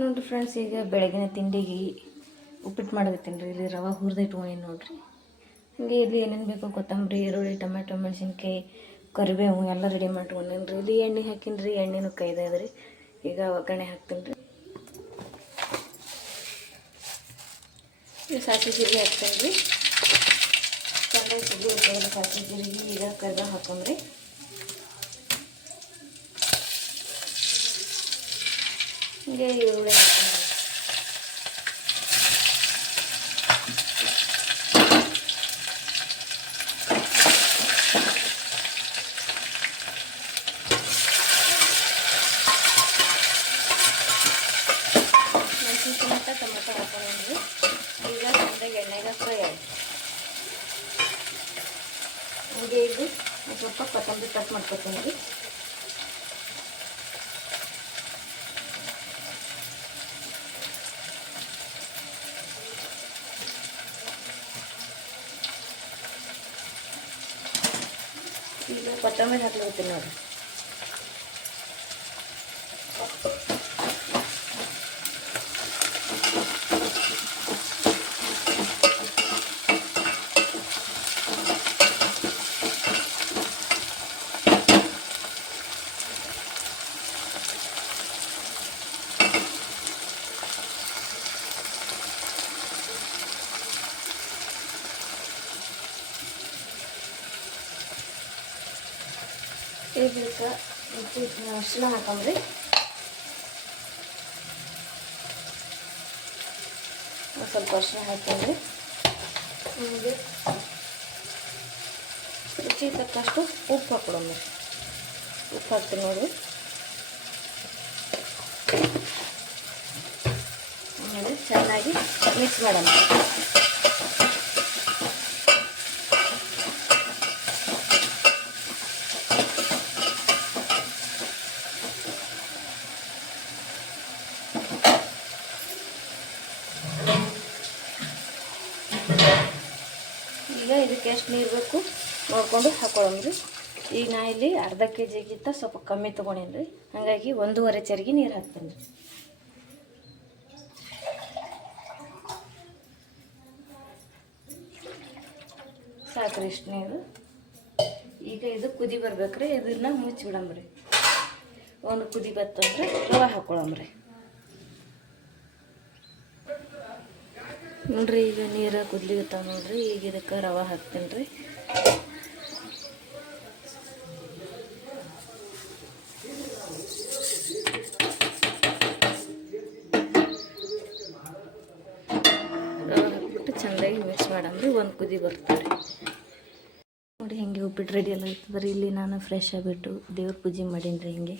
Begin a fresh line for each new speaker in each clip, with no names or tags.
ನೋಡಿರಿ ಫ್ರೆಂಡ್ಸ್ ಈಗ ಬೆಳಗಿನ ತಿಂಡಿಗೆ ಉಪ್ಪಿಟ್ಟು ಮಾಡಕತ್ತೀನಿ ರೀ ಇಲ್ಲಿ ರವೆ ಹುರಿದು ಇಟ್ಕೊಂಡೀನಿ ನೋಡಿರಿ. ಹಿಂಗೆ ಇಲ್ಲಿ ಏನೇನು ಬೇಕೋ ಕೊತ್ತಂಬರಿ, ಈರುಳ್ಳಿ ಟೊಮೆಟೊ ಮೆಣಸಿನ್ಕಾಯಿ, ಕರಿಬೇವು ಎಲ್ಲ ರೆಡಿ ಮಾಡ್ಕೊಂಡೇನಿ ರೀ ಇಲ್ಲಿ ಎಣ್ಣೆ ಹಾಕಿನಿ ರೀ ಎಣ್ಣೆನೂ ಕೈದದ ರೀ. ಈಗ ಒಗ್ಗರಣೆ ಹಾಕ್ತೀನಿ ರೀ ಸಾಸಿ ಜೀರಿಗೆ ಹಾಕ್ತೀನಿ ರೀ ಸಾಸಿ ಜೀರಿಗೆ ಈಗ ಕರಿಬೇವು ಹಾಕೊಂಡ್ರಿ ಹೀಗೆ ಈರುಳ್ಳಿ ಟೊಮೆಟೊ ಈಗ ಚಂದಾಗಿ ಎಣ್ಣೆಗೆ ಫ್ರೈ ಆಯ್ತು ಹಂಗೆ ಇದು ಸ್ವಲ್ಪ ಕೊತ್ತಂಬರಿ ಕಟ್ ಮಾಡ್ಕೊತೀನಿ. ರೀ ಈಗ ಕೊತ್ತಂಬರಿ ಹಾಕ್ಲಿಕ್ಕೆ ಮತ್ತು ಅರ್ಶಿನ ಒಂದು ಸ್ವಲ್ಪ ಅರಿಶಿನ ಹಾಕ್ಕೊಂಡ್ರಿ. ನಿಮಗೆ ರುಚಿ ತಕ್ಕಷ್ಟು ಉಪ್ಪು ಹಾಕ್ಕೊಡಂಬ್ರಿ ಉಪ್ಪು ಹಾಕ್ತೀನಿ ನೋಡಿ ಆಮೇಲೆ ಚೆನ್ನಾಗಿ ಮಿಕ್ಸ್ ಮಾಡೋಣ ಈಗ ಇದಕ್ಕೆ ಎಷ್ಟು ನೀರು ಬೇಕು ನೋಡ್ಕೊಂಡು ರೀ. ಈಗ ನಾ ಇಲ್ಲಿ ಅರ್ಧ ಕೆ ಜಿಗಿಂತ ಸ್ವಲ್ಪ ಕಮ್ಮಿ ತೊಗೊಂಡೇನಿ ರೀ. ಹಾಗಾಗಿ ಒಂದೂವರೆ ಚರಿಗೆ ನೀರು ಹಾಕ್ತೀನಿ ರೀ. ಸಾಕ್ರಿ ಇಷ್ಟು ನೀರು. ಈಗ ಇದು ಕುದಿ ಬರ್ಬೇಕ್ರಿ, ಇದನ್ನ ಮುಚ್ಚಿ ಬಿಡಂಬ್ರಿ ಒಂದು ಕುದಿ ಬತ್ತಂದ್ರೆ ರವೆ ಹಾಕೊಳ್ಳಂಬ್ರಿ. ನೋಡ್ರಿ, ಈಗ ನೀರು ಕುದ್ಲಿಗತ್ತಾವ ನೋಡ್ರಿ, ಈಗ ಇದಕ್ಕೆ ರವೆ ಹಾಕ್ತೀನಿ ರೀ. ರವೆ ಹಾಕ್ಬಿಟ್ಟು ಚೆಂದಾಗಿ ಮಿಕ್ಸ್ ಮಾಡಂದ್ರೆ ಒಂದು ಕುದಿ ಬರ್ತಾರೆ ನೋಡಿ ಹೆಂಗೆ ಉಪ್ಪಿಟ್ಟು ರೆಡಿ ಎಲ್ಲ ಇರ್ತದೆ ಇಲ್ಲಿ ನಾನು ಫ್ರೆಶ್ ಆಗಿಬಿಟ್ಟು ದೇವ್ರ ಪೂಜೆ ಮಾಡೀನಿ ರೀ ಹಿಂಗೆ.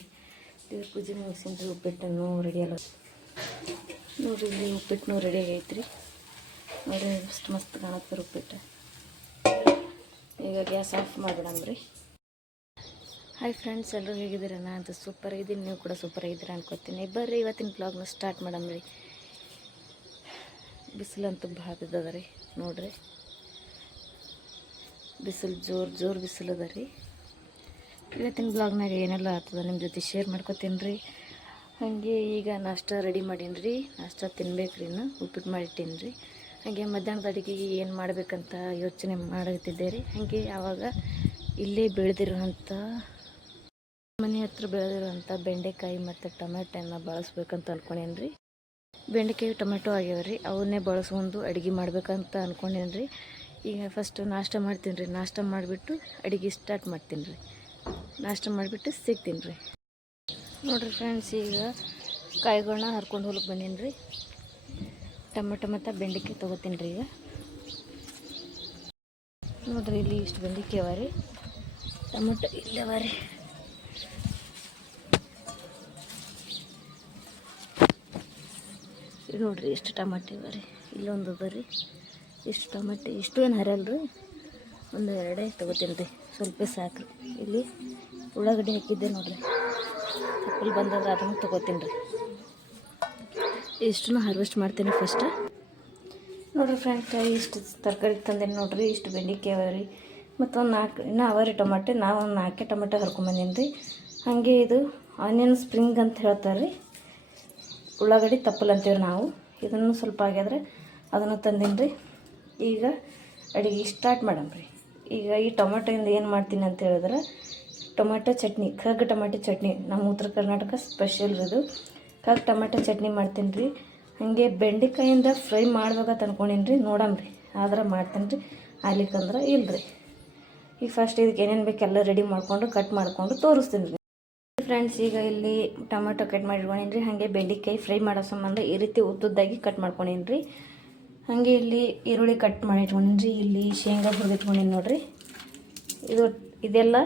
ದೇವ್ರ ಪೂಜೆ ಮುಗಿಸಿನ ರೀ ಉಪ್ಪಿಟ್ಟನ್ನು ರೆಡಿ ಎಲ್ಲ. ನೋಡಿರಿ, ಇಲ್ಲಿ ಉಪ್ಪಿಟ್ಟು ರೆಡಿ ಆಗೈತ್ರಿ. ನೋಡಿ ಎಷ್ಟು ಮಸ್ತ್ ಕಾಣತ್ತೆ ಉಪ್ಪಿಟ್ಟು ಈಗ ಗ್ಯಾಸ್ ಆಫ್ ಮಾಡಿಬಿಡಮ್ರಿ ಹಾಯ್ ಫ್ರೆಂಡ್ಸ್ ಎಲ್ಲರೂ ಹೇಗಿದ್ದೀರ? ನಾನು ಅಂತ ಸೂಪರ್ ಇದ್ದೀನಿ. ನೀವು ಕೂಡ ಸೂಪರ್ ಆಗಿದ್ದೀರ ಅನ್ಕೋತೀನಿ. ಬರ್ರಿ, ಇವತ್ತಿನ ಬ್ಲಾಗ್ನ ಸ್ಟಾರ್ಟ್ ಮಾಡಮ್ರಿ ಬಿಸಿಲಂತೂ ಭಾಳ ಬಿದ್ದದ ರೀ, ನೋಡ್ರಿ. ಬಿಸಿಲು ಜೋರು ಜೋರು ಬಿಸಿಲು ಅದ ರೀ. ಇವತ್ತಿನ ಬ್ಲಾಗ್ನಾಗ ಏನೆಲ್ಲ ಆಗ್ತದೆ ನಿಮ್ಮ ಜೊತೆ ಶೇರ್ ಮಾಡ್ಕೊತೀನಿ ರೀ. ಹಾಗೆ ಈಗ ನಾಷ್ಟ ರೆಡಿ ಮಾಡೀನಿ ರೀ. ನಾಷ್ಟ ತಿನ್ಬೇಕು ರೀ ಇನ್ನು. ಉಪ್ಪಿಟ್ಟು ಮಾಡಿಟ್ಟೀನಿ ರೀ. ಹಾಗೆ ಮಧ್ಯಾಹ್ನದ ಅಡುಗೆಗೆ ಏನು ಮಾಡಬೇಕಂತ ಯೋಚನೆ ಮಾಡುತ್ತಿದ್ದೆ ರೀ ಹಾಗೆ ಆವಾಗ ಇಲ್ಲೇ ಬೆಳೆದಿರುವಂಥ ಮನೆ ಹತ್ರ ಬೆಳೆದಿರುವಂಥ ಬೆಂಡೆಕಾಯಿ ಮತ್ತು ಟೊಮೆಟೊನ ಬಳಸ್ಬೇಕಂತ ಅನ್ಕೊಂಡೇನಿ ರೀ ಬೆಂಡೆಕಾಯಿ ಟೊಮೆಟೊ ಆಗ್ಯಾವ ರೀ ಅವನ್ನೇ ಬಳಸ್ಕೊಂಡು ಅಡುಗೆ ಮಾಡ್ಬೇಕಂತ ಅಂದ್ಕೊಂಡೇನು ರೀ ಈಗ ಫಸ್ಟ್ ನಾಷ್ಟ ಮಾಡ್ತೀನಿ ರೀ ನಾಷ್ಟ ಮಾಡಿಬಿಟ್ಟು ಅಡುಗೆ ಸ್ಟಾರ್ಟ್ ಮಾಡ್ತೀನಿ ರೀ ನಾಷ್ಟ ಮಾಡಿಬಿಟ್ಟು ಸಿಗ್ತೀನಿ ರೀ ನೋಡಿರಿ ಫ್ರೆಂಡ್ಸ್ ಈಗ ಕಾಯಿಗಳನ್ನ ಹರ್ಕೊಂಡು ಹೋಗಕ್ಕೆ ಬಂದೀನಿ ರೀ ಟೊಮೆಟೊ ಮತ್ತು ಬೆಂಡೆಕಾಯಿ ತೊಗೋತೀನಿ ರೀ ಈಗ. ನೋಡಿರಿ ಇಲ್ಲಿ ಇಷ್ಟು ಬೆಂಡಿಕಾಯಿ ಅವ ರೀ. ಟೊಮೆಟೊ ಅವ ರೀ. ನೋಡ್ರಿ ಎಷ್ಟು ಟಮಾಟೆ ಇವ ರೀ. ಇಲ್ಲೊಂದು ಅದ ರೀ. ಇಷ್ಟು ಟಮಾಟೆ, ಇಷ್ಟು ಏನು ಹರಿಯಲ್ಲ ರೀ ಒಂದು ಎರಡೇ ತೊಗೋತೀನಿ ರೀ. ಸ್ವಲ್ಪ ಸಾಕ್ರಿ ಇಲ್ಲಿ ಉಳ್ಳಾಗಡ್ಡಿ ಹಾಕಿದ್ದೆ ನೋಡ್ರಿ. ತಪ್ಪಲ್ ಬಂದಾಗ ಅದನ್ನು ತೊಗೋತೀನಿ ರೀ. ಇಷ್ಟನ್ನು ಹಾರ್ವೆಸ್ಟ್ ಮಾಡ್ತೀನಿ ಫಸ್ಟ್ ನೋಡಿರಿ ಫ್ರೆಂಡ್ಸ್ ಇಷ್ಟು ತರಕಾರಿ ತಂದೇನಿ ನೋಡಿರಿ, ಇಷ್ಟು ಬೆಂಡೆಕಾಯಿ ಅವ ರೀ. ಮತ್ತು ಒಂದು ನಾಲ್ಕು, ಇನ್ನೂ ಅವ ರೀ ಟೊಮಾಟೆ, ನಾವು ಒಂದು ನಾಲ್ಕೇ ಟೊಮಾಟೆ ಹರ್ಕೊಂಬಂದೀನಿ ರೀ. ಹಾಗೆ ಇದು ಆನಿಯನ್ ಸ್ಪ್ರಿಂಗ್ ಅಂತ ಹೇಳ್ತಾರೆ ರೀ. ಉಳ್ಳಾಗಡ್ಡಿ ತಪ್ಪಲ್ ಅಂತೀವಿ ನಾವು. ಇದನ್ನು ಸ್ವಲ್ಪ ಆಗ್ಯಾದ್ರೆ ಅದನ್ನು ತಂದೀನಿ ರೀ. ಈಗ ಅಡುಗೆ ಸ್ಟಾರ್ಟ್ ಮಾಡಮ್ರಿ ಈಗ ಈ ಟೊಮೆಟೊಯಿಂದ ಏನು ಮಾಡ್ತೀನಿ ಅಂತ ಹೇಳಿದ್ರೆ, ಟೊಮೆಟೊ ಚಟ್ನಿ ಕಗ್ ಟೊಮೆಟೊ ಚಟ್ನಿ, ನಮ್ಮ ಉತ್ತರ ಕರ್ನಾಟಕ ಸ್ಪೆಷಲ್ ಇದು. ಕಗ್ ಟೊಮೆಟೊ ಚಟ್ನಿ ಮಾಡ್ತೀನಿ ರೀ ಹಾಗೆ ಬೆಂಡೆಕಾಯಿಂದ ಫ್ರೈ ಮಾಡ್ಬೇಕಂತ ತಂದ್ಕೊಂಡೀನಿ ರೀ ನೋಡಮ್ರಿ. ಆದ್ರೆ ಮಾಡ್ತೀನಿ ರೀ ಆಗ್ಲಿಕ್ಕಂದ್ರೆ ಇಲ್ಲ ರೀ ಈಗ ಫಸ್ಟ್ ಇದಕ್ಕೆ ಏನೇನು ಬೇಕು ಎಲ್ಲ ರೆಡಿ ಮಾಡಿಕೊಂಡು ಕಟ್ ಮಾಡಿಕೊಂಡು ತೋರಿಸ್ತೀನಿ ರೀ. ಫ್ರೆಂಡ್ಸ್ ಈಗ ಇಲ್ಲಿ ಟೊಮೆಟೊ ಕಟ್ ಮಾಡಿ ಇಟ್ಕೊಂಡೀನಿ ರೀ ಹಾಗೆ ಬೆಂಡೆಕಾಯಿ ಫ್ರೈ ಮಾಡೋ ಸಂಬಂಧ ಈ ರೀತಿ ಉದ್ದುದ್ದಾಗಿ ಕಟ್ ಮಾಡ್ಕೊಂಡೀನಿ ರೀ ಹಾಗೆ ಇಲ್ಲಿ ಈರುಳ್ಳಿ ಕಟ್ ಮಾಡಿ ಇಟ್ಕೊಂಡೀನಿ ರೀ ಇಲ್ಲಿ ಶೇಂಗಾ ಹುರಿದಿಟ್ಕೊಂಡೀನಿ ನೋಡಿರಿ. ಇದು, ಇದೆಲ್ಲ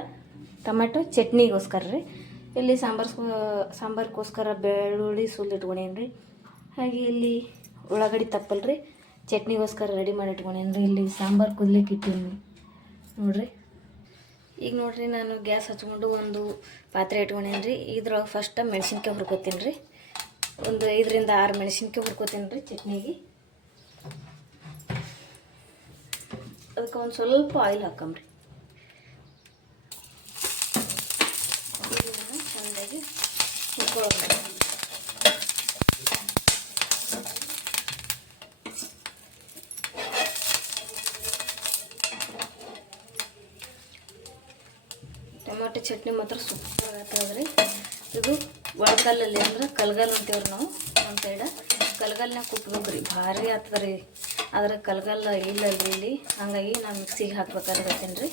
ಟೊಮೆಟೊ ಚಟ್ನಿಗೋಸ್ಕರ ರೀ. ಇಲ್ಲಿ ಸಾಂಬಾರು ಸಾಂಬಾರ್ಗೋಸ್ಕರ ಬೆಳ್ಳುಳ್ಳಿ ಸುಲ್ ಇಟ್ಕೊಂಡೀನಿ ರೀ ಹಾಗೆ ಇಲ್ಲಿ ಉಳ್ಳಾಗಡ್ಡಿ ರೀ ಚಟ್ನಿಗೋಸ್ಕರ ರೆಡಿ ಮಾಡಿ ಇಟ್ಕೊಂಡೀನಿ ರೀ ಇಲ್ಲಿ ಸಾಂಬಾರು ಕುದ್ಲಿಕ್ಕೆ ಇಟ್ಟೀನಿ ನೋಡಿರಿ. ಈಗ ನೋಡ್ರಿ ನಾನು ಗ್ಯಾಸ್ ಹಚ್ಕೊಂಡು ಒಂದು ಪಾತ್ರೆ ಇಟ್ಕೊಂಡೀನಿ ರೀ ಇದ್ರೊಳಗೆ ಫಸ್ಟ್ ಮೆಣಸಿನ್ಕಾಯಿ ಹುರ್ಕೋತೀನಿ ರೀ ಒಂದು ಐದರಿಂದ ಆರು ಮೆಣಸಿನ್ಕಾಯಿ ಹುರ್ಕೋತೀನಿ ರೀ ಚಟ್ನಿಗೆ. ಅದಕ್ಕೆ ಒಂದು ಸ್ವಲ್ಪ ಆಯಿಲ್ ಹಾಕಮ್ರಿ ಇದನ್ನ ಚೆಂದಾಗಿ ಟೊಮೆಟೊ ಚಟ್ನಿ ಮಾತ್ರ ಸೂಪರ್ ಆಗ್ತದ್ರಿ ಇದು ಒಳಗಲ್ಲಲ್ಲಿ ಅಂದ್ರೆ ಕಲ್ಗಲ್ ಅಂತೀವ್ರಿ ನಾವು ಒಂದು ಸೈಡ ಕಲ್ಗಲ್ನಾಗ ಕುಟ್ಬೇಕ್ರಿ ಭಾರಿ ಆಗ್ತದ್ರಿ ಆದ್ರೆ ಕಲ್ಗಲ್ಲ ಇಲ್ಲಲ್ರಿ ಇಲ್ಲಿ. ಹಾಗಾಗಿ ನಾನು ಮಿಕ್ಸಿಗೆ ಹಾಕ್ಬೇಕಾಗತ್ತೀನಿ ರೀ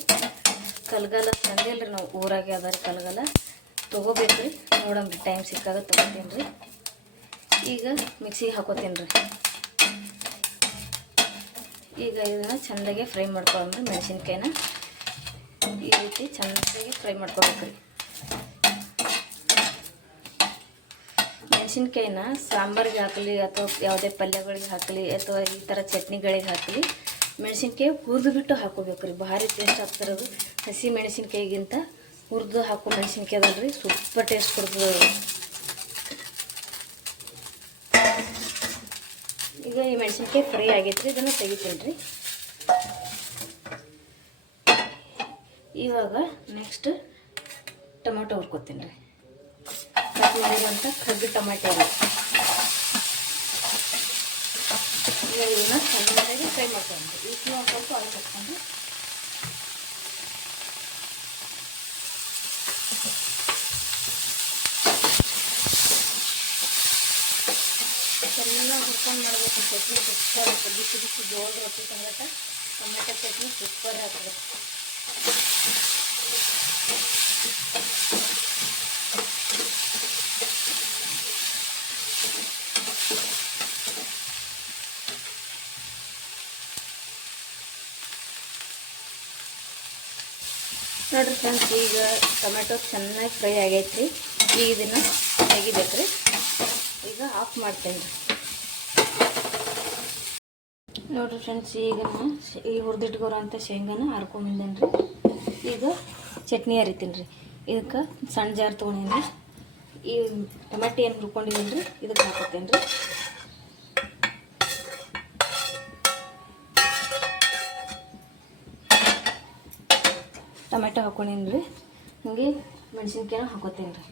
ಕಲ್ಗಲ್ಲ ತಂದಿಲ್ಲ ರೀ ನಾವು ಊರಾಗೆ ಅದ ರೀ ಕಲ್ಗಲ್ಲ ರೀ ಟೈಮ್ ಸಿಕ್ಕಾಗ ತಗೋತೀನಿ ರೀ. ಈಗ ಮಿಕ್ಸಿಗೆ ಹಾಕೋತೀನಿ ರೀ. ಈಗ ಇದನ್ನು ಚೆಂದಾಗೆ ಫ್ರೈ ಮಾಡ್ಕೊಳ್ಳೋಣ ಮೆಣಸಿನ್ಕಾಯಿನ. ಈ ರೀತಿ ಚೆನ್ನಾಗಿ ಫ್ರೈ ಮಾಡ್ಕೋಬೇಕ್ರಿ ಮೆಣಸಿನ್ಕಾಯಿನ ಸಾಂಬಾರಿಗೆ ಹಾಕಲಿ ಅಥವಾ ಯಾವುದೇ ಪಲ್ಯಗಳಿಗೆ ಹಾಕಲಿ ಅಥವಾ ಈ ಥರ ಚಟ್ನಿಗಳಿಗೆ ಹಾಕಲಿ ಮೆಣಸಿನ್ಕಾಯಿ ಹುರಿದು ಬಿಟ್ಟು ಹಾಕೋಬೇಕ್ರಿ ಭಾರಿ ಟೇಸ್ಟ್ ಆಗ್ತಿರೋದು ಹಸಿ ಮೆಣಸಿನ್ಕಾಯಿಗಿಂತ. ಹುರಿದು ಹಾಕೋ ಮೆಣಸಿನ್ಕಾಯಿ ಅದಲ್ರಿ ಸೂಪರ್ ಟೇಸ್ಟ್ ಕೊಡ್ತದೆ ಈಗ ಈ ಮೆಣಸಿನ್ಕಾಯಿ ಫ್ರೈ ಆಗೈತ್ರಿ, ಇದನ್ನು ತೆಗಿತೀನಿ ರೀ ಇವಾಗ ನೆಕ್ಸ್ಟ್ ಟೊಮೆಟೊ ಹುರ್ಕೊತೀನಿ ರೀ ಕಟ್ ಮಾಡಿರುವಂಥ ಕಬ್ಬು ಟೊಮೆಟೊ ರೀ ಇದನ್ನ ಚೆನ್ನಾಗಿ ಫ್ರೈ ಮಾಡ್ಕೊಂಡು ಇಷ್ಟು ಸ್ವಲ್ಪ ಆಯಿಲ್ ಹಾಕ್ಕೊಂಡು ಹುರ್ಕೊಂಡು ಮಾಡಬೇಕು ಚಟ್ನಿ ಸೂಪರ್ ಆಗ್ತದೆ ಬಿಸಿ ಬಿಸಿ ಜೋಳದ ರೊಟ್ಟಿ ಸಂಗಟ ಟೊಮೆಟೊ ಚಟ್ನಿ ಸೂಪರ್ ಆಗ್ತದೆ. ನೋಡ್ರಿ ಫ್ರೆಂಡ್ಸ್, ಈಗ ಟೊಮೆಟೊ ಚೆನ್ನಾಗಿ ಫ್ರೈ ಆಗೈತ್ರಿ. ಈಗ ಇದನ್ನು ತೆಗಿಬೇಕ್ರಿ. ಈಗ ಆಫ್ ಮಾಡ್ತೇನೆ. ರೀ ನೋಡ್ರಿ ಫ್ರೆಂಡ್ಸ್ ಈಗ ಈ ಹುರಿದಿಟ್ಕೋರೋಂಥ ಶೇಂಗಾನ ಹರ್ಕೊಂಬಂದೇನಿ ರೀ ಈಗ ಚಟ್ನಿ ಹರಿತೀನಿ ರೀ ಇದಕ್ಕೆ ಸಣ್ಣ ಜಾರ್ ತೊಗೊಂಡೇನಿ ರೀ ಈ ಟೊಮೆಟೊ ಏನು ಹುರ್ಕೊಂಡಿದ್ದೀನಿ ರೀ ಇದಕ್ಕೆ ಹಾಕೋತೇನೆ ರೀ ಟೊಮೆಟೊ ಹಾಕೊಂಡೀನಿ ರೀ ಹಿಂಗೆ ಮೆಣಸಿನ್ಕಾಯಿನ ಹಾಕೋತೀನಿ ರೀ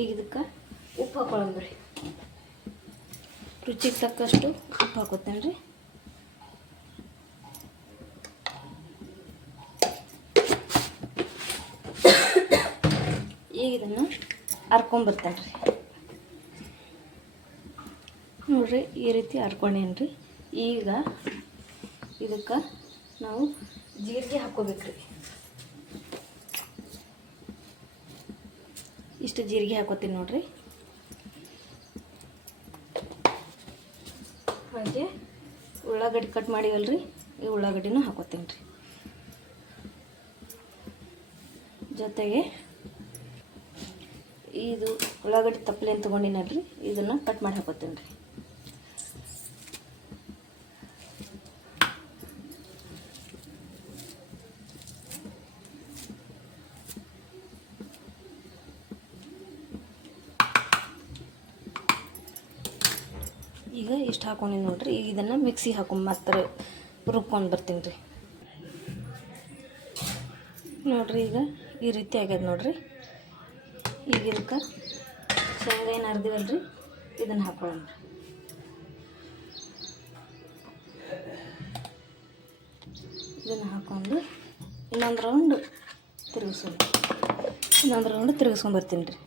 ಈಗ ಇದಕ್ಕೆ ಉಪ್ಪು ಹಾಕೊಳ್ಳಂಬ್ರಿ ರುಚಿಗೆ ತಕ್ಕಷ್ಟು ಉಪ್ಪು ಹಾಕೋತೇನೆ ರೀ. ಈಗ ಇದನ್ನು ಹರ್ಕೊಂಬರ್ತೇನೆ ರೀ. ನೋಡ್ರಿ, ಈ ರೀತಿ ಹರ್ಕೊಂಡೇನು ರೀ. ಈಗ ಇದಕ್ಕೆ ನಾವು ಜೀರಿಗೆ ಹಾಕ್ಕೋಬೇಕ್ರಿ. ಇಷ್ಟು ಜೀರಿಗೆ ಹಾಕೋತೀನಿ ನೋಡ್ರಿ. ಹಾಗೆ ಉಳ್ಳಾಗಡ್ಡಿ ಕಟ್ ಮಾಡಿವಲ್ರಿ, ಈ ಉಳ್ಳಾಗಡ್ಡಿನೂ ಹಾಕೋತೀನಿ ರೀ. ಜೊತೆಗೆ ಇದು ಉಳ್ಳಾಗಡ್ಡಿ ತಪ್ಪಲೆ ಅಂತ ತೊಗೊಂಡಿನಲ್ರಿ, ಇದನ್ನು ಕಟ್ ಮಾಡಿ ಹಾಕೋತೀನಿ ರೀ ಈಗ ಇಷ್ಟು ಹಾಕೊಂಡಿನಿ ನೋಡ್ರಿ. ಈಗ ಇದನ್ನು ಮಿಕ್ಸಿ ಹಾಕೊಂಡು ಮತ್ತೆ ರುಬ್ಕೊಂಡು ಬರ್ತೀನಿ ರೀ. ನೋಡಿರಿ ಈಗ ಈ ರೀತಿ ಆಗ್ಯದ ನೋಡಿರಿ. ಈಗ ಇದಕ್ಕೆ ಶೇಂಗಾ ಏನು ಅರ್ದಿವಲ್ರಿ ಇದನ್ನು ಹಾಕೊಳ್ಳೋಣ ಇದನ್ನು ಹಾಕೊಂಡು ಇನ್ನೊಂದು ರೌಂಡ್ ತಿರುಗಿಸೋಣ. ಇನ್ನೊಂದು ರೌಂಡ್ ತಿರುಗಿಸ್ಕೊಂಬರ್ತೀನಿ ರೀ.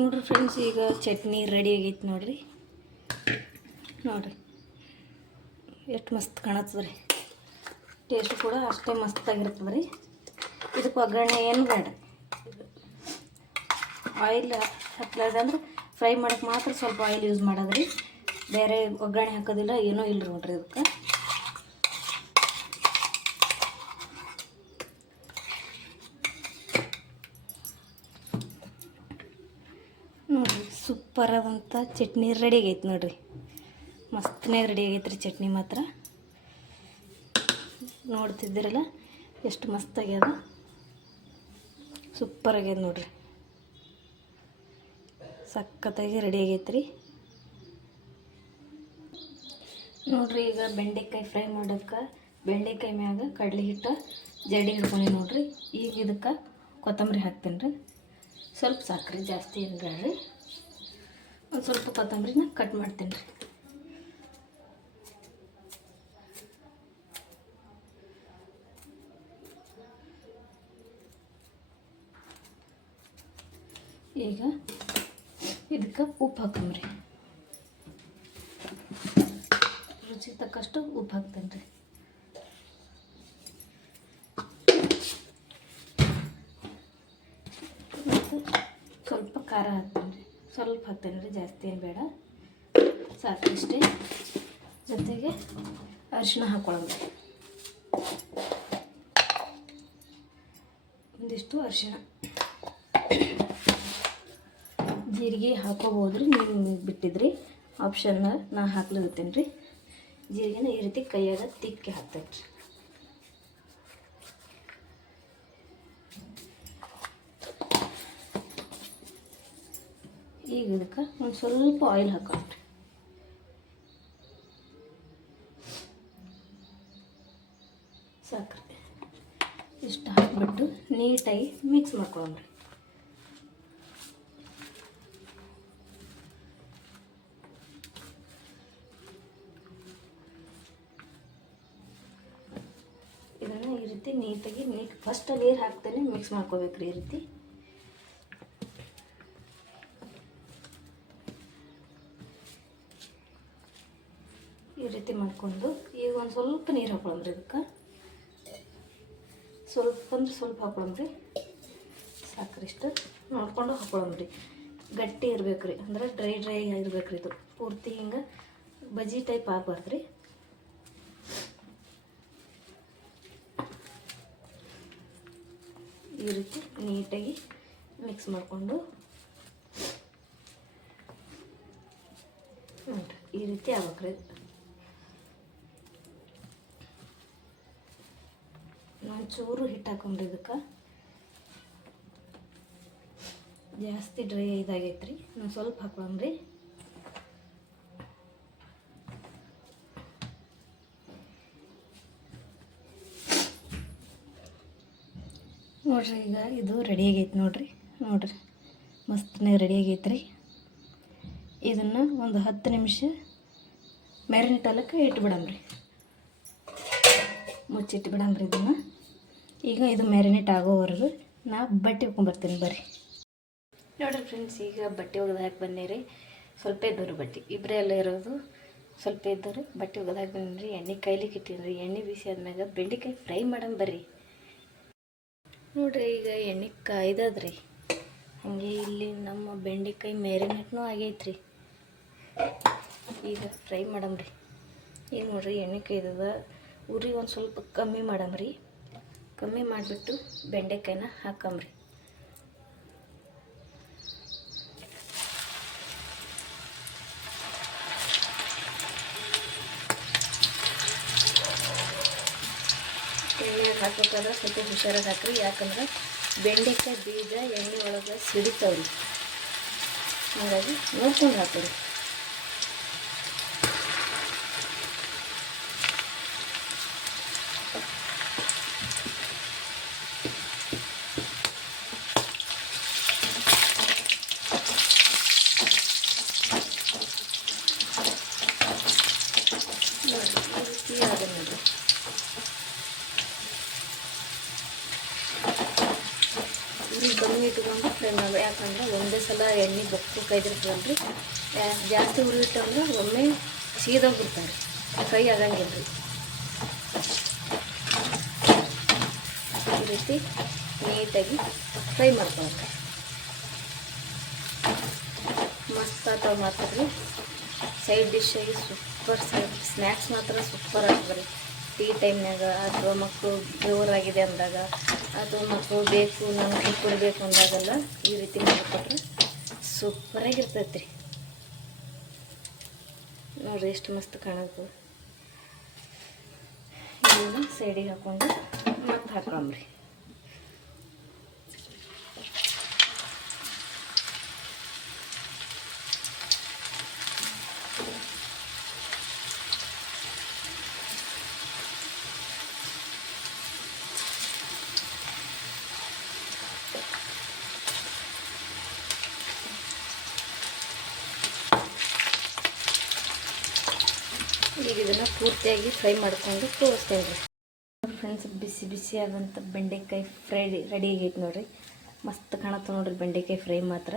ನೋಡಿರಿ ಫ್ರೆಂಡ್ಸ್ ಈಗ ಚಟ್ನಿ ರೆಡಿ ಆಗೈತೆ ನೋಡ್ರಿ. ನೋಡ್ರಿ. ಎಷ್ಟು ಮಸ್ತ್ ಕಾಣತ್ತದ ರೀ ಟೇಸ್ಟ್ ಕೂಡ ಅಷ್ಟೇ ಮಸ್ತಾಗಿರ್ತದೆ ರೀ ಇದಕ್ಕೆ ಒಗ್ಗರಣೆ ಏನು ಬೇಡ. ಆಯಿಲ್ ಅಂದ್ರೆ ಫ್ರೈ ಮಾಡೋಕ್ಕೆ ಮಾತ್ರ ಸ್ವಲ್ಪ ಆಯಿಲ್ ಯೂಸ್ ಮಾಡೋದು ರೀ ಬೇರೆ ಒಗ್ಗರಣೆ ಹಾಕೋದಿಲ್ಲ, ಏನೂ ಇಲ್ಲ ನೋಡ್ರಿ ಇದಕ್ಕೆ. ನೋಡಿರಿ ಸೂಪರ್ ಆದಂಥ ಚಟ್ನಿ ರೆಡಿ ಆಗೈತೆ ನೋಡ್ರಿ. ಮಸ್ತನೇ ರೆಡಿ ಆಗೈತೆ ರೀ ಚಟ್ನಿ ಮಾತ್ರ. ನೋಡ್ತಿದ್ದೀರಲ್ಲ, ಎಷ್ಟು ಮಸ್ತ್ ಆಗ್ಯದ ಸೂಪರ್ ಆಗ್ಯದ ನೋಡ್ರಿ. ಸಖತ್ತಾಗಿ ರೆಡಿ ಆಗೈತೆ ರೀ ನೋಡ್ರಿ ಈಗ ಬೆಂಡೆಕಾಯಿ ಫ್ರೈ ಮಾಡೋದಕ್ಕೆ ಬೆಂಡೆಕಾಯಿ ಮ್ಯಾಗ ಕಡಲೆ ಹಿಟ್ಟು ಜಡಿ ಹಿಡ್ಕೊಂಡು ನೋಡ್ರಿ. ಈಗ ಇದಕ್ಕೆ ಕೊತ್ತಂಬರಿ ಹಾಕ್ತೀನಿ ರೀ ಸ್ವಲ್ಪ ಸಾಕ್ರಿ ಜಾಸ್ತಿ ಏನು ಬೇಡ್ರಿ ಒಂದು ಸ್ವಲ್ಪ ಕೊತ್ತಂಬರಿನ ಕಟ್ ಮಾಡ್ತೀನಿ ರೀ ಈಗ ಇದಕ್ಕೆ ಉಪ್ಪು ಹಾಕಂಬ್ರಿ ರುಚಿ ತಕ್ಕಷ್ಟು ಉಪ್ಪು ಹಾಕ್ತೇನೆ ರೀ. ಮತ್ತು ಸ್ವಲ್ಪ ಖಾರ ಹಾಕ್ತೇನೆ ರೀ. ಸ್ವಲ್ಪ ಹಾಕ್ತೇನೆ ರೀ, ಜಾಸ್ತಿ ಏನು ಬೇಡ. ಸಾಕು ಇಷ್ಟೇ ಜೊತೆಗೆ ಅರಿಶಿನ ಹಾಕ್ಕೊಳ್ಳೋದು ಒಂದಿಷ್ಟು ಅರಿಶಿಣ. ಜೀರಿಗೆ ಹಾಕೋಬೋದು ರೀ ನೀವು ಬಿಟ್ಟಿದ್ರಿ. ಆಪ್ಷನ್ನ ನಾ ಹಾಕ್ಲಿರ್ತೀನಿ ರೀ ಜೀರಿಗೆನ ಈ ರೀತಿ ಕೈಯಾಗ ತಿಕ್ಕಿ ಹಾಕ್ತೇನೆ ಈಗ ಇದಕ್ಕೆ ಒಂದು ಸ್ವಲ್ಪ ಆಯಿಲ್ ಹಾಕೊಂಡ್ರಿ ಸಾಕ್ರಿ. ಇಷ್ಟು ಹಾಕ್ಬಿಟ್ಟು ನೀಟಾಗಿ ಮಿಕ್ಸ್ ಮಾಡ್ಕೊಳ್ಳೋಣ್ರಿ ಇದನ್ನು ಈ ರೀತಿ ನೀಟಾಗಿ ನೀಟ್ ಫಸ್ಟ್ ನೀರು ಹಾಕ್ತೇನೆ ಮಿಕ್ಸ್ ಮಾಡ್ಕೋಬೇಕ್ರಿ ಈ ರೀತಿ. ಈ ರೀತಿ ಮಾಡ್ಕೊಂಡು ಈಗ ಒಂದು ಸ್ವಲ್ಪ ನೀರು ಹಾಕೊಳಮ್ರಿ ಇದಕ್ಕೆ. ಸ್ವಲ್ಪ ಅಂದ್ರೆ ಸ್ವಲ್ಪ ಹಾಕೊಳಮ್ರಿ ಸಾಕ್ರಿ ಇಷ್ಟು. ನೋಡ್ಕೊಂಡು ಹಾಕೊಳಮ್ರಿ ಗಟ್ಟಿ ಇರ್ಬೇಕು ರೀ ಅಂದ್ರೆ ಡ್ರೈ ಡ್ರೈ ಇರ್ಬೇಕು ರೀ ಇದು. ಪೂರ್ತಿ ಹಿಂಗೆ ಬಜ್ಜಿ ಟೈಪ್ ಆಗಬಾರ್ದು ರೀ ಈ ರೀತಿ ನೀಟಾಗಿ ಮಿಕ್ಸ್ ಮಾಡಿಕೊಂಡು ನೋಡ್ರಿ, ಈ ರೀತಿ ಆಗ್ಬೇಕ್ರಿ. ನಾನು ಚೂರು ಹಿಟ್ಟು ಹಾಕೊಂಡ್ರಿ ಇದಕ್ಕೆ. ಜಾಸ್ತಿ ಡ್ರೈ ಇದಾಗೈತ್ರಿ. ನಾನು ಸ್ವಲ್ಪ ಹಾಕೊಂಡ್ರಿ ನೋಡ್ರಿ ಈಗ ಇದು ರೆಡಿ ಆಗೈತೆ ನೋಡ್ರಿ. ನೋಡ್ರಿ, ಮಸ್ತನೇ ರೆಡಿ ಆಗೈತೆ ರೀ ಇದನ್ನು ಒಂದು ಹತ್ತು ನಿಮಿಷ ಮ್ಯಾರಿನೇಟ್ ಅಲ್ಲಕ್ಕೆ ಇಟ್ಬಿಡಮ್ರಿ ಮುಚ್ಚಿಟ್ಟು ರೀ ಇದನ್ನು. ಈಗ ಇದು ಮ್ಯಾರಿನೇಟ್ ಆಗೋವರೆಗೂ ನಾ ಬಟ್ಟೆ ಬರ್ತೀನಿ ಬರ್ರಿ. ನೋಡ್ರಿ ಫ್ರೆಂಡ್ಸ್ ಈಗ ಬಟ್ಟೆ ಒಗೆದು ಹಾಕಿ ಬಂದೇರಿ. ಸ್ವಲ್ಪ ಇದ್ದವ್ರಿ ಬಟ್ಟೆ. ಇಬ್ಬರೇ ಎಲ್ಲ ಇರೋದು. ಸ್ವಲ್ಪ ಇದ್ದವ್ರಿ ಬಟ್ಟೆ ಒಗೆದು ಹಾಕಿ ಬಂದ್ರಿ ಎಣ್ಣೆ ಕೈಲಿಕ್ಕೆ ರೀ ಎಣ್ಣೆ ಬಿಸಿ ಆದ್ಮ್ಯಾಗ ಬೆಂಡೆಕಾಯಿ ಫ್ರೈ ಮಾಡೋಣ ಬರ್ರಿ ನೋಡ್ರಿ, ಈಗ ಎಣ್ಣೆ ಕಾಯ್ದದ್ರಿ. ಹಾಗೆ ಇಲ್ಲಿ ನಮ್ಮ ಬೆಂಡೆಕಾಯಿ ಮ್ಯಾರಿನೇಟ್ನೂ ಆಗೈತ್ರಿ. ಈಗ ಫ್ರೈ ಮಾಡಮ್ರಿ. ಈಗ ನೋಡ್ರಿ, ಎಣ್ಣೆ ಕಾಯ್ದದ ಉರಿ ಒಂದು ಸ್ವಲ್ಪ ಕಮ್ಮಿ ಮಾಡಮ್ರಿ. ಕಮ್ಮಿ ಮಾಡಿಬಿಟ್ಟು ಬೆಂಡೆಕಾಯಿನ ಹಾಕಮ್ರಿ ಎಣ್ಣೆಗೆ ಹಾಕ್ಬೇಕಾದ್ರೆ ಸ್ವಲ್ಪ ಹುಷಾರಾಗಿ ಹಾಕ್ರಿ. ಯಾಕಂದ್ರೆ ಬೆಂಡೆಕಾಯಿ ಬೀಜ ಎಣ್ಣೆ ಒಳಗೆ ಸಿಡಿತಾವ್ರಿ. ಹಾಗಾಗಿ ನೋಡ್ಕೊಂಡು ಹಾಕ್ರಿ ಈಗ ಕಮ್ಮಿ ಇಟ್ಕೊಂಡು ಫ್ರೈ ಮಾಡಿ ಯಾಕಂದ್ರೆ ಒಂದೇ ಸಲ ಎಣ್ಣೆ ಬೊಕ್ಕು ರೀ ಜಾಸ್ತಿ ಹುರಿದಿಟ್ಟಂದ್ರೆ ಒಮ್ಮೆ ಸೀದೋಗ್ಬಿಡ್ತಾರೆ ಫ್ರೈ ಆಗಂಗಿಲ್ಲ ರೀ ಈ ರೀತಿ ನೀಟಾಗಿ ಫ್ರೈ ಮಾಡ್ಕೊಳ್ತಾರೆ ಮಸ್ತ್ ಅಥವಾ ಮಾಡ್ತಾರೆ ಸೈಡ್ ಡಿಶ್ಶಾಗಿ ಸೂಪರ್ ಸ್ನ್ಯಾಕ್ಸ್ ಮಾತ್ರ ಸೂಪರ್ ಆಗ್ತದೆ ಟೀ ಟೈಮ್ನಾಗ ಅಥವಾ ಮಕ್ಕಳು ಜೋರಾಗಿದೆ ಅಂದಾಗ, ಅಥವಾ ಮಕ್ಕಳು ಬೇಕು, ನಮಗೆ ಕುಡಿಬೇಕು ಅಂದಾಗೆಲ್ಲ ಈ ರೀತಿ ಮಾಡಿಕೊಟ್ರೆ ಸೂಪರಾಗಿರ್ತೈತೆ ರೀ ನೋಡಿರಿ ಎಷ್ಟು ಮಸ್ತ್ ಕಾಣುತ್ತೆ ಇದನ್ನು ಸೈಡಿಗೆ ಹಾಕ್ಕೊಂಡು ಮತ್ತೆ ಹಾಕೊಂಬ್ರಿ ಈಗ ಇದನ್ನು ಪೂರ್ತಿಯಾಗಿ ಫ್ರೈ ಮಾಡ್ಕೊಂಡು ತೋರಿಸ್ತಾ ರೀ ಫ್ರೆಂಡ್ಸ್ ಬಿಸಿ ಬಿಸಿ ಆದಂಥ ಬೆಂಡೆಕಾಯಿ ಫ್ರೈ ರೆಡಿ ಆಗೈತೆ ನೋಡ್ರಿ. ಮಸ್ತ್ ಕಾಣತ್ತ ನೋಡ್ರಿ ಬೆಂಡೆಕಾಯಿ ಫ್ರೈ ಮಾತ್ರ.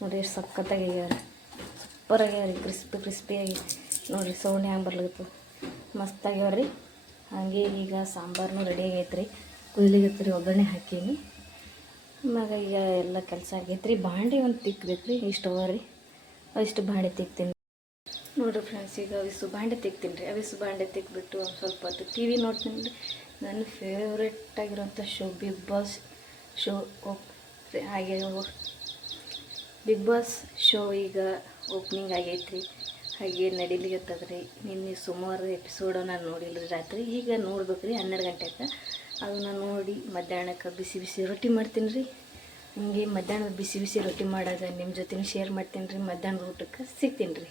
ನೋಡಿರಿ ಎಷ್ಟು ಸಖತ್ತಾಗಿ ಆಗ್ಯಾರ ಸೂಪರ್ ಆಗ್ಯಾವ ರೀ ಕ್ರಿಸ್ಪಿ ಕ್ರಿಸ್ಪಿಯಾಗಿ ನೋಡಿರಿ ಸೌಂಡ್ ಹ್ಯಾಂಗೆ ಬರ್ಲಿಕ್ಕೆ ಮಸ್ತ್ ರೀ ಹಾಗೆ ಈಗ ಸಾಂಬಾರನು ರೆಡಿ ರೀ ಕುಯ್ಲಿಗತ್ತೆ ರೀ, ಒಗ್ಗರಣೆ ಹಾಕೀನಿ. ಆಮ್ಯಾಗ ಈಗ ಎಲ್ಲ ಕೆಲಸ ಆಗೈತೆ ರೀ ಬಾಂಡಿ ಒಂದು ತಿಕ್ಬೇಕು ರೀ ಇಷ್ಟು ಅವ ರೀ. ಅಷ್ಟು ಬಾಂಡೆ ತಿಕ್ತೀನಿ. ನೋಡಿರಿ ಫ್ರೆಂಡ್ಸ್ ಈಗ ಅವಿಸು ಬಾಂಡೆ ತೆಗ್ತೀನಿ ರೀ ಅವಿಸು ಬಾಂಡೆ ತೆಗ್ದುಬಿಟ್ಟು ಒಂದು ಸ್ವಲ್ಪ ಹೊತ್ತು ಟಿ ವಿ ನೋಡ್ತೀನಿ ರೀ ನನ್ನ ಫೇವ್ರೆಟ್ ಆಗಿರೋಂಥ ಶೋ ಬಿಗ್ ಬಾಸ್ ಶೋ ಓಪ್ ಹಾಗೆ ಬಿಗ್ ಬಾಸ್ ಶೋ ಈಗ ಓಪ್ನಿಂಗ್ ಆಗೈತೆ ರೀ ಹಾಗೆ ನಡೀಲಿಗತ್ತದ್ರಿ ನಿನ್ನೆ ಸುಮಾರು ಎಪಿಸೋಡ ನಾನು ನೋಡಿಲ್ಲ ರೀ ರಾತ್ರಿ. ಈಗ ನೋಡ್ಬೇಕು ರೀ ಹನ್ನೆರಡು ಗಂಟೆಗೆ ಅದನ್ನ ನೋಡಿ ಮಧ್ಯಾಹ್ನಕ್ಕೆ ಬಿಸಿ ಬಿಸಿ ರೊಟ್ಟಿ ಮಾಡ್ತೀನಿ ರೀ ಹಂಗೆ ಮಧ್ಯಾಹ್ನದ ಬಿಸಿ ಬಿಸಿ ರೊಟ್ಟಿ ಮಾಡಾಗ ನಿಮ್ಮ ಜೊತೆ ಶೇರ್ ಮಾಡ್ತೀನಿ ರೀ ಮಧ್ಯಾಹ್ನದ ಊಟಕ್ಕೆ ಸಿಗ್ತೀನಿ ರೀ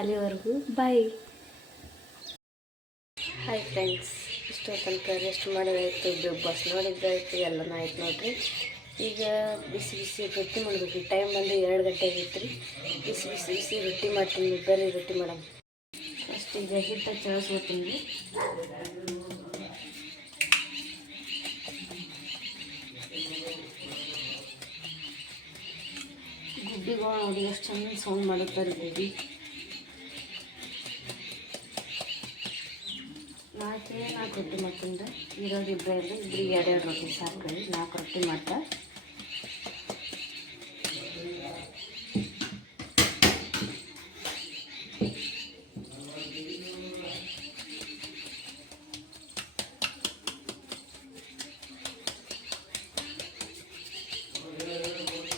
ಅಲ್ಲಿವರೆಗೂ ಬಾಯ್. ಹಾಯ್ ಫ್ರೆಂಡ್ಸ್ ಇಷ್ಟೋ ತನಕ ರೆಸ್ಟ್ ಮಾಡೋದಾಯ್ತು ಬಿಗ್ ಬಾಸ್ ನೋಡಿದ್ದಾಯಿತು ಎಲ್ಲನೂ ಆಯ್ತು ನೋಡ್ರಿ. ಈಗ ಬಿಸಿ ಬಿಸಿ ರೊಟ್ಟಿ ಮಾಡ್ಬೇಕು. ಟೈಮ್ ಬಂದು ಎರಡು ಗಂಟೆ ಆಗಿತ್ತು ರೀ ಬಿಸಿ ಬಿಸಿ ಬಿಸಿ ರೊಟ್ಟಿ ಮಾಡ್ತೀನಿ ಬರ್ರಿ ರೊಟ್ಟಿ ಮಾಡಮ್ ಫಸ್ಟ್ ಈಗ ಹಿಟ್ಟು ಚಳಿಸ್ಕೊತೀನಿ. ರೀ ಗುಬ್ಬಿಗಳು ನೋಡಿ ಎಷ್ಟು ಚಂದ ಸೌಂಡ್ ಮಾಡುತ್ತಾರೆ ಗುಬ್ಬಿ ನಾಲ್ಕೇ ರೊಟ್ಟಿ ಮಾಡ್ತೀನಿ. ಇರೋದು ಇಬ್ಬರೇ ಇಲ್ಲ ಇಬ್ಬರಿಗೆ ಎರಡು ಎರಡು ರೊಟ್ಟಿ ಸಾಕು ನಾಲ್ಕು ರೊಟ್ಟಿ ಮಾಡ್ತಾ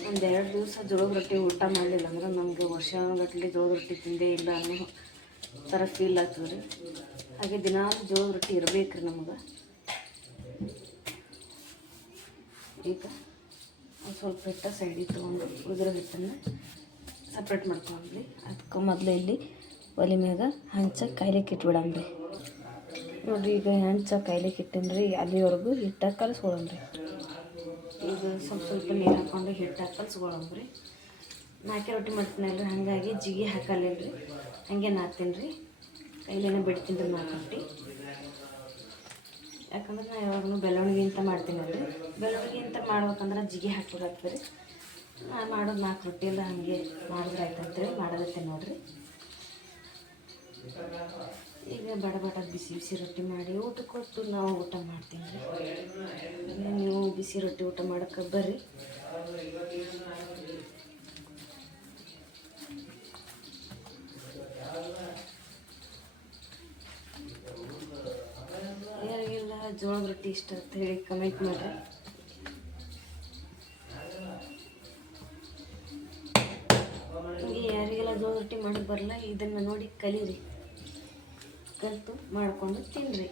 ಒಂದೆರಡು ದಿವಸ ಜೋಳದ ರೊಟ್ಟಿ ಊಟ ಮಾಡಲಿಲ್ಲ ಅಂದ್ರೆ ನಮಗೆ ವರ್ಷಗಟ್ಟಲೆ ಜೋಳದ ರೊಟ್ಟಿ ತಿಂದೇ ಇಲ್ಲ ಅನ್ನೋ ಥರ ಫೀಲ್ ಆಗ್ತದೆ ರೀ. ಹಾಗೆ ದಿನಾಲು ಜೋಳದ ರೊಟ್ಟಿ ಇರಬೇಕು ರೀ ನಮಗೆ. ಈಗ ಸ್ವಲ್ಪ ಹಿಟ್ಟ ಸೈಡಿಗೆ ತೊಗೊಂಡು ಉದುರೋ ಹಿಟ್ಟನ್ನು ಸಪ್ರೇಟ್ ಮಾಡ್ಕೊಂಡ್ರಿ ಅದಕ್ಕೆ ಮೊದಲು ಇಲ್ಲಿ ಒಲೆ ಮ್ಯಾಗ ಹಂಚ ಕಾಯ್ಲಿಕ್ಕೆ ಇಟ್ಬಿಡಮ್ರಿ ನೋಡಿರಿ ಈಗ ಹಂಚ ಕಾಯ್ಲಿಕ್ಕೆ ಇಟ್ಟಿನ್ರಿ ಅಲ್ಲಿವರೆಗೂ ಹಿಟ್ಟ ಕಲಸ್ಕೊಳಮ್ರಿ ಈಗ ಸ್ವಲ್ಪ ಸ್ವಲ್ಪ ನೀರು ಹಾಕ್ಕೊಂಡು ಹಿಟ್ಟ ಕಲ್ಸ್ಕೊಳಮ್ರಿ ನಾಲ್ಕೇ ರೊಟ್ಟಿ ಮಾಡ್ತೀನಲ್ರಿ ಹಾಗಾಗಿ ಜಿಗಿ ಹಾಗೆ ನಾತೀನಿ ರೀ. ಕೈಲೇನೆ ಬಿಡ್ತೀನಿ ರೀ ನಾಲ್ಕು ರೊಟ್ಟಿ ಯಾಕಂದ್ರೆ ನಾ ಯಾವಾಗಲೂ ಬೆಳವಣಿಗೆ ಅಂತ ಮಾಡ್ತೀನಲ್ರಿ ಬೆಳವಣಿಗೆ ಅಂತ ಮಾಡ್ಬೇಕಂದ್ರೆ ಜಿಗಿ ಹಾಕ್ಬೇಕಾಗ್ತದೆ ರೀ ನಾ ಮಾಡೋದು ನಾಲ್ಕು ರೊಟ್ಟಿ ಎಲ್ಲ ಹಾಗೆ ಮಾಡಿದ್ರೆ ಆಯ್ತಂತೇಳಿ ನೋಡಿರಿ. ಈಗ ಬಡ ಬಡ ಬಿಸಿ ಬಿಸಿ ರೊಟ್ಟಿ ಮಾಡಿ ಊಟ ಕೊಟ್ಟು ನಾವು ಊಟ ಮಾಡ್ತೀನಿ ರೀ ನೀವು ಬಿಸಿ ರೊಟ್ಟಿ ಊಟ ಮಾಡೋಕೆ ಬರ್ರಿ. ಜೋಳದ ರೊಟ್ಟಿ ಇಷ್ಟ ಅಂತ ಹೇಳಿ ಕಮೆಂಟ್ ಮಾಡಿ ಯಾರಿಗೆಲ್ಲ ಜೋಳದ ರೊಟ್ಟಿ ಮಾಡಕ್ಕೆ ಬರಲ್ಲ, ಇದನ್ನು ನೋಡಿ ಕಲೀರಿ. ಕಲಿತು ಮಾಡಿಕೊಂಡು ತಿನ್ನಿರಿ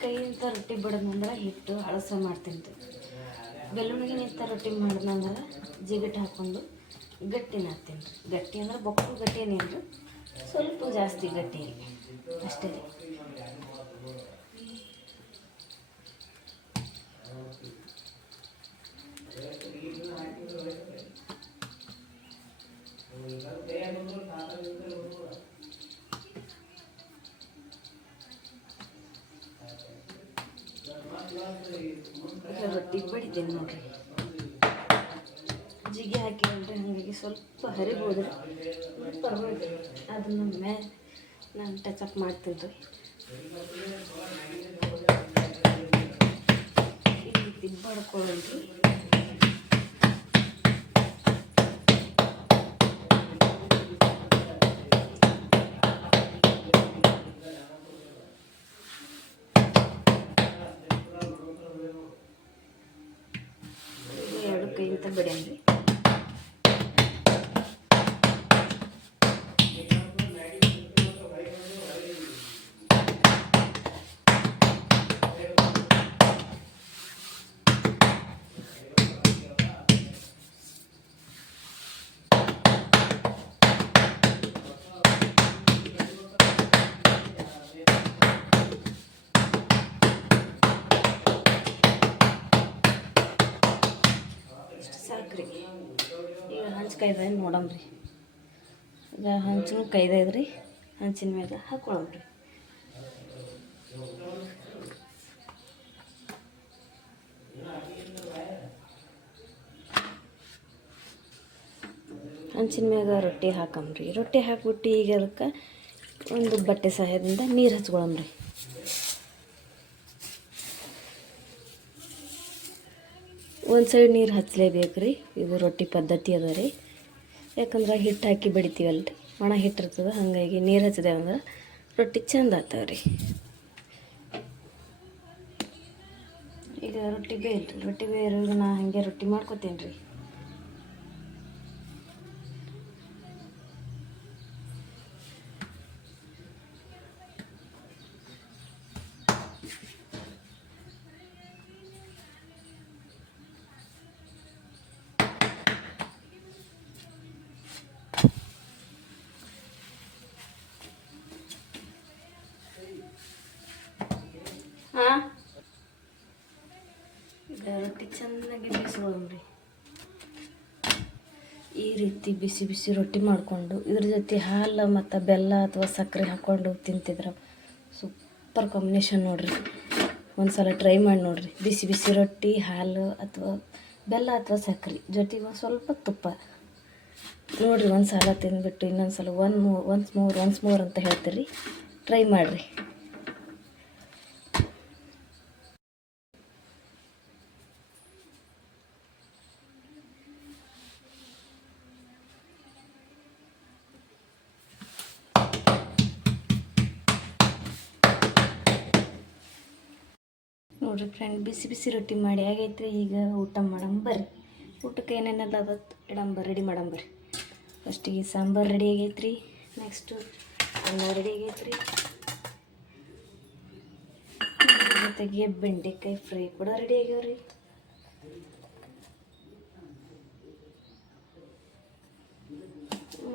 ಕೈಯಿಂದ ರೊಟ್ಟಿ ಬಡದಂದ್ರೆ ಹಿಟ್ಟು, ಹಳಸ ಮಾಡ್ತೀನಿ ಬೆಳ್ಳುಳ್ಳಿಗೆ ನಿಂತ ರೊಟ್ಟಿ ಮಾಡಿದ್ನಂದ್ರೆ ಜಿಗಟ್ ಹಾಕ್ಕೊಂಡು ಗಟ್ಟಿ ನಾದ್ತೀನಿ ಗಟ್ಟಿ ಅಂದ್ರೆ ಬೊಕ್ಕು ಗಟ್ಟಿ ಏನಿಲ್ಲ ಸ್ವಲ್ಪ ಜಾಸ್ತಿ ಗಟ್ಟಿ ಅಷ್ಟೇ ರೀ. ಈಗ ರೊಟ್ಟಿ ಬಡಿತೇನೆ ನೋಡ್ರಿ. ಜಿಗಿ ಹಾಕಿದ್ರೆ ಹಾಗಾಗಿ ಸ್ವಲ್ಪ ಹರಿಬೋದು ಪರವಾಗಿಲ್ಲ. ಅದನ್ನ ಮೇಲೆ ನಾನು ಟಚಪ್ ಮಾಡ್ತಿದ್ದು ಇಲ್ಲಿ ಈ ರೀತಿ ಬಡ್ಕೊಳ್ಳೋಣ್ರಿ ಇದು ಎರಡು ಕೈಯಿಂದ ಬಡಿಯನ್ರಿ ಇಷ್ಟು ಸಾಕ್ರಿ ಈಗ ಹಂಚು ಕೈದ ನೋಡಮ್ರಿ ಈಗ ಹಂಚಿನ ರೀ ಹಂಚಿನ ಮ್ಯಾಗ ಹಾಕೊಳಮ್ರಿ ಹಂಚಿನ ಮ್ಯಾಗ ರೊಟ್ಟಿ ಹಾಕಮ್ರಿ. ರೊಟ್ಟಿ ಹಾಕ್ಬಿಟ್ಟು ಈಗ ಅದಕ್ಕೆ ಒಂದು ಬಟ್ಟೆ ಸಹಾಯದಿಂದ ನೀರು ಹಚ್ಕೊಳಮ್ರಿ. ಒಂದು ಸೈಡ್ ನೀರು ಹಚ್ಚಲೇಬೇಕು ರೀ ಇದು ರೊಟ್ಟಿ ಪದ್ಧತಿ ಅದ ರೀ. ಯಾಕಂದ್ರೆ ಹಿಟ್ಟು ಹಾಕಿ ಬಡಿತೀವಲ್ಲ ರೀ ಒಣ ಹಿಟ್ಟಿರ್ತದೆ ಹಾಗಾಗಿ ನೀರು ಹಚ್ಚಿದೆವು ಅಂದ್ರೆ ರೊಟ್ಟಿ ಚಂದ ಆಗ್ತಾವೆ ರೀ ಈಗ ರೊಟ್ಟಿ ಬೇಯಿಲ್ರಿ ರೊಟ್ಟಿ ಬೇರೆ ನಾ ಹಾಗೆ ರೊಟ್ಟಿ ಮಾಡ್ಕೊತೀನಿ ರೀ ಹಾಂ? ರೊಟ್ಟಿ ಚೆನ್ನಾಗಿ ಬೇಯಿಸ್ಕೊಳ್ಳೋಣ್ರಿ ಈ ರೀತಿ ಬಿಸಿ ಬಿಸಿ ರೊಟ್ಟಿ ಮಾಡಿಕೊಂಡು ಇದ್ರ ಜೊತೆ ಹಾಲು ಮತ್ತು ಬೆಲ್ಲ ಅಥವಾ ಸಕ್ಕರೆ ಹಾಕ್ಕೊಂಡು ತಿಂತಿದ್ರೆ ಸೂಪರ್ ಕಾಂಬಿನೇಷನ್ ನೋಡ್ರಿ. ಒಂದು ಸಲ ಟ್ರೈ ಮಾಡಿ ನೋಡ್ರಿ. ಬಿಸಿ ಬಿಸಿ ರೊಟ್ಟಿ, ಹಾಲು ಅಥವಾ ಬೆಲ್ಲ ಅಥವಾ ಸಕ್ಕರೆ ಜೊತೆಗೆ ಒಂದು ಸ್ವಲ್ಪ ತುಪ್ಪ. ನೋಡ್ರಿ ಒಂದು ಸಲ ತಿಂದ್ಬಿಟ್ಟು ಇನ್ನೊಂದು ಸಲ ಒನ್ ಮೂ ಒನ್ಸ್ ಮೋರ್ ಒನ್ಸ್ ಮೋರ್ ಅಂತ ಹೇಳ್ತೀರಿ. ಟ್ರೈ ಮಾಡಿರಿ. ನೋಡ್ರಿ ಫ್ರೆಂಡ್ ಬಿಸಿ ಬಿಸಿ ರೊಟ್ಟಿ ಮಾಡಿ ಆಗೈತ್ರಿ. ಈಗ ಊಟ ಮಾಡಂಬರ್ರಿ ಊಟಕ್ಕೆ ಏನೇನೆಲ್ಲ ಅದತ್ತು ಇಡಂಬ ರೆಡಿ ಮಾಡಂಬರ್ರಿ ಫಸ್ಟಿಗೆ ಸಾಂಬಾರು ರೆಡಿ ಆಗೈತ್ರಿ. ನೆಕ್ಸ್ಟು ಅನ್ನ ರೆಡಿ ಆಗೈತ್ರಿ. ಜೊತೆಗೆ ಬೆಂಡೆಕಾಯಿ ಫ್ರೈ ಕೂಡ ರೆಡಿ ಆಗ್ಯಾವ್ರಿ.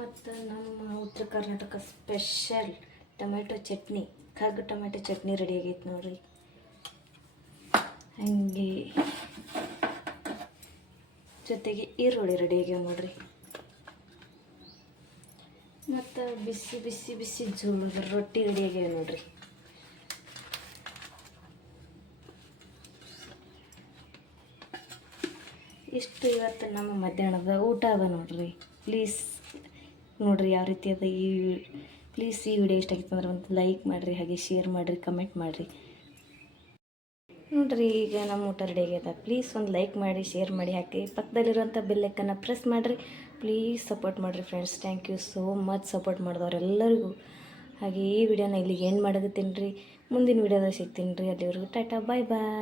ಮತ್ತು ನಮ್ಮ ಉತ್ತರ ಕರ್ನಾಟಕ ಸ್ಪೆಷಲ್ ಟೊಮೆಟೊ ಚಟ್ನಿ ಕಗ್ಗು ಟೊಮೆಟೊ ಚಟ್ನಿ ರೆಡಿ ಆಗೈತೆ ನೋಡ್ರಿ. ಹಾಗೆ. ಜೊತೆಗೆ ಈರುಳ್ಳಿ ರೆಡಿ ಆಗ್ಯಾವ ನೋಡ್ರಿ. ಮತ್ತು ಬಿಸಿ ಬಿಸಿ ಬಿಸಿ ಜೋಳದ ರೊಟ್ಟಿ ರೆಡಿ ಆಗ್ಯಾವ ನೋಡ್ರಿ. ಇಷ್ಟು ಇವತ್ತು ನಮ್ಮ ಮಧ್ಯಾಹ್ನದ ಊಟ ಅದ ನೋಡ್ರಿ. ಪ್ಲೀಸ್ ನೋಡ್ರಿ ಯಾವ ರೀತಿ ಅದ ಈ ಪ್ಲೀಸ್ ಈ ವಿಡಿಯೋ ಇಷ್ಟ ಆಗಿತ್ತು ಅಂದ್ರೆ ಒಂದು ಲೈಕ್ ಮಾಡಿರಿ, ಹಾಗೆ ಶೇರ್ ಮಾಡಿರಿ ಕಮೆಂಟ್ ಮಾಡಿರಿ. ನೋಡ್ರಿ, ಈಗ ನಮ್ಮ ಊಟ ರೆಡಿ ಆಗ್ಯದ ಪ್ಲೀಸ್ ಒಂದು ಲೈಕ್ ಮಾಡಿ ಶೇರ್ ಮಾಡಿ ಹಾಕಿ. ಪಕ್ಕದಲ್ಲಿರುವಂಥ ಬೆಲ್ಲಕ್ಕನ್ನು ಪ್ರೆಸ್ ಮಾಡಿರಿ. ಪ್ಲೀಸ್ ಸಪೋರ್ಟ್ ಮಾಡಿರಿ friends thank you so much support ಮಾಡಿದವರೆಲ್ಲರಿಗೂ. ಹಾಗೆ ಈ ವಿಡಿಯೋನ ಇಲ್ಲಿಗೆ ಏನು ಮಾಡೋದು ರೀ ಮುಂದಿನ ವಿಡಿಯೋದಾಗ ಸಿಗ್ತೀನಿ ರೀ. ಅಲ್ಲಿವರೆಗೂ ಟಾಟಾ ಬಾಯ್ ಬಾಯ್